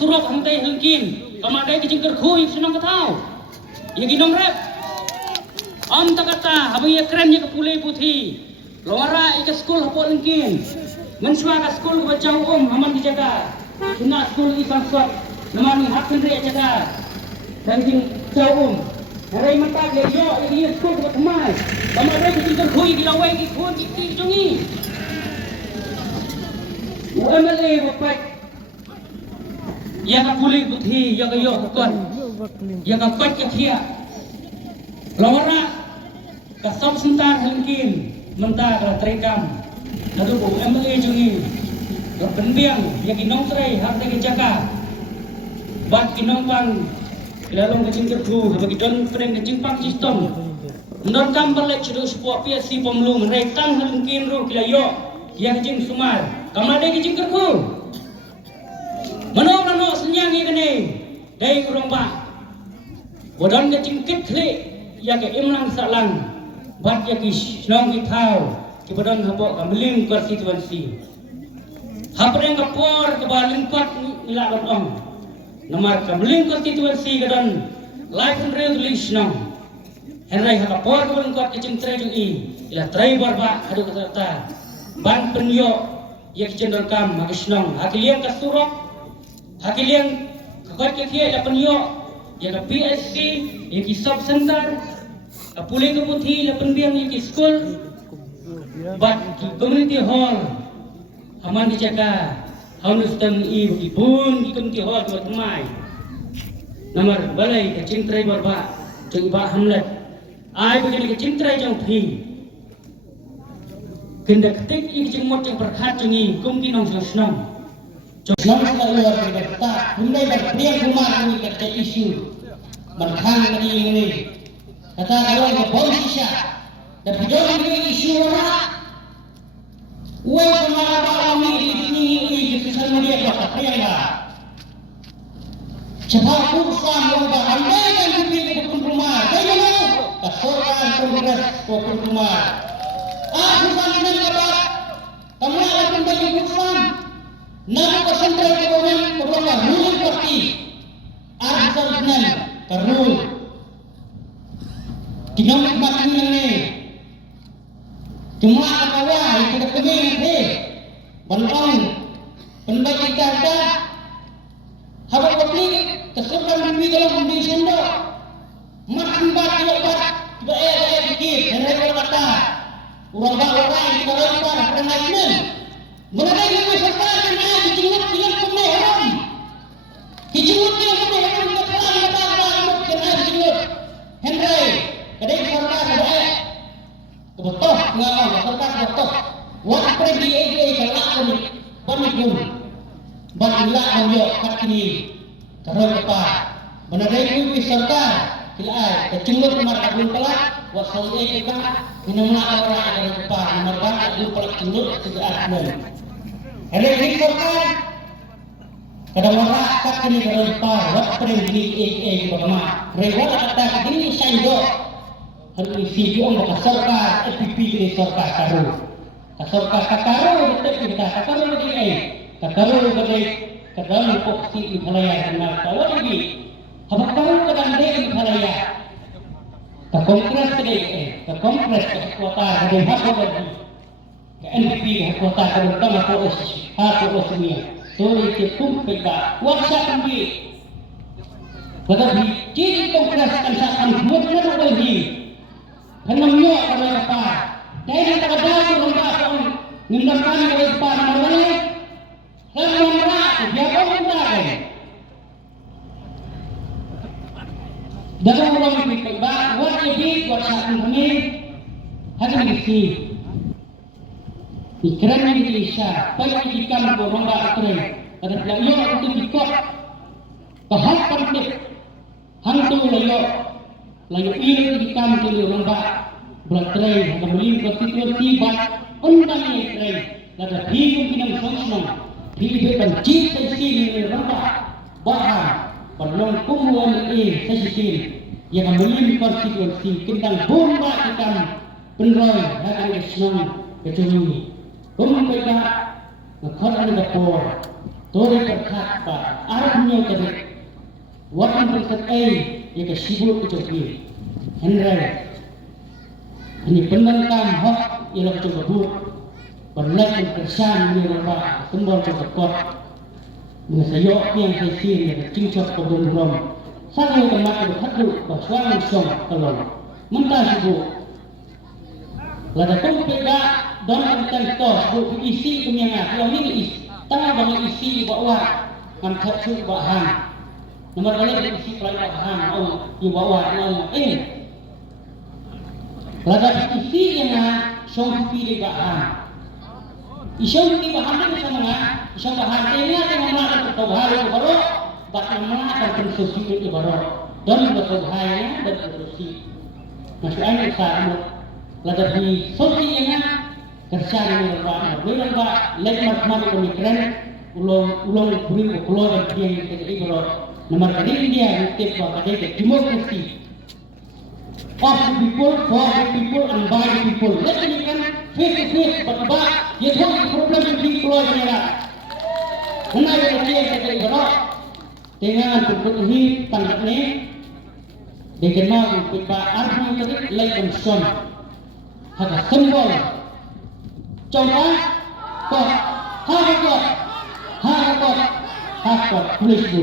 surok hantai helkin kamadai kecing kerkhui senang ketau ya ginong rep om tak kata habang ya keren ya kepulai putih lora ika skul hapo helkin mensua ka skul baca haman dijaga kena skul isang swat naman hakkan ri jaga dan king jauh hari mata dia yo ini skul ke temai kamadai kecing kerkhui gilawai ki khun ki jungi UMLA bapak yang boleh putih yang yo kon yang kuat ke dia lawara ka sob sentar mungkin mentah ka terekam lalu UMLA jungi ka penbiang yang kinong tray hak de jaga bat kinong bang lalong kecing kertu bagi don frame kecing pang sistem non tambal lek sudah sepuak PSC pemlung retang mungkin ru kila yo yang kecing sumar kamadai kecing kertu Mano senyang ini kene, dari kurang pak. Bodan kecing kekle, ya ke imlang salang, bat ya kis, senang kitau, kibodan habok kameling konstituensi. Hapre yang kapor kebaling kuat nilak batong. Nomor kameling konstituensi kadan, life and real senang. Henry hakapor kebaling kuat kecing tray jungi, ila tray barba adu kata ban penyo, ya kecing rekam magisnong, hakilian kasurok. Hakil yang kakak kia ada penyo, yang ada PSC, yang di sub center, pulih ke putih, yang penbiang yang di school, bat community hall, haman dijaga, harus tengih pun di community hall buat mai. Nomor balai kecing tray berba, coba hamlet, ai begini kecing tray jauh pi, kena ketik ini cemot yang berkat cengi, kumkin orang senang. Jangan selalu berkata, mulai berpria rumah ini kata isu berkhang ini. Kata kalau yang berbonsisya, dan bidang ini isu mana? Uang pengarah kami ini kisah media kata pria lah. Cepat kursan yang berandaikan dipilih ke rumah, bagaimana? Kasorkan kongres ke rumah. Kursan ini dapat, kamu akan bagi kursan. Nama kesentral ekonomi beberapa rule parti artisan karul dinamik makin ini cuma apa itu ketemu nanti bantang pendaki kata habis kopi kesukaan lebih dalam kondisi anda makin bat dikit hari kata orang kita lempar dengan ini mengenai ini serta dijenguk dengan pemehram dijenguk dengan pemehram kata kena dijenguk Henry kadai serta kadai kebetul ngawal serta kebetul wak predi kalau pemikun bangla ambil kat ini karena apa mengenai ini serta kila dijenguk marka belum pelak wak salih kita minumlah orang ada lupa marka belum pelak jenguk tidak ada. Ada yang korban, kadang orang tak kini berlepas, waktu ini bagaimana? Reward kata ini sanjo, harus video untuk sorka, FPP ini sorka karu, sorka karu betul kita karu lagi, karu lagi, kadang fokus di Malaya dan kawan lagi, apa karu kadang di Malaya, kompres kekuatan ada apa lagi? NPP kota terutama Osmia Tori Tepung Peka Waksa Kambi Tetapi Jadi kongres Kansakan Buatnya lagi Kenamnya Karena apa Dari kata-kata Orang Ngindakan Dari apa Namanya Kenamnya Biarkan Mendakan Dalam orang Peka Buat jadi Waksa Kambi Hanya Misi Ikhram yang diisah, baik ikan berlomba ikhram. Ada layo untuk dikot, bahas konflik, hantu layo ini ikan berlomba berlomba, ada melim konstitusi bat, undang ikhram. Ada hidup dengan sosok, hidup dan cinta sini berlomba, bahar berlomba kumpulan ini sesisi yang melim konstitusi tentang bomba ikan penroy hari Islam kecuni. Mereka nakal ada por Tori berkat pak arahnya tadi. Wakan berkat ia sibuk kecoki. Henry. Ini penentang hak ialah coba buat. Berlaku kesan ni orang kembal coba kot. Mengasayok yang saya sini yang cincok kebun-bun. Sangat kemat berhadu bahwa song kalau mentah sibuk. Lada tu pega don antan tos bu isi kumyangat. Yang ini isi tengah banyak isi bawa ngam tak su bahan. Nomor kali isi pelai bahan au di bawa au lada isi yang song pi di bahan. Isong pi bahan ni sama isong bahan ini dengan mana tu bahan baru bahkan mana akan konstruksi itu baru don bahaya dan konstruksi. Masih ada sahaja lada di sosial yang kerja dengan orang, orang ba lek mat pemikiran ulong beri keluar dari yang itu baru nomor kali dia itu apa ada demokrasi of the people for the people and by the people. Let me kan face to face berdebat dia tahu problem yang di keluar negara. Mana yang dia itu baru dengan berpenuhi tangkap ni dikenal beberapa arti tadi like and son. Hak simbol contoh kot hak kot tulis bu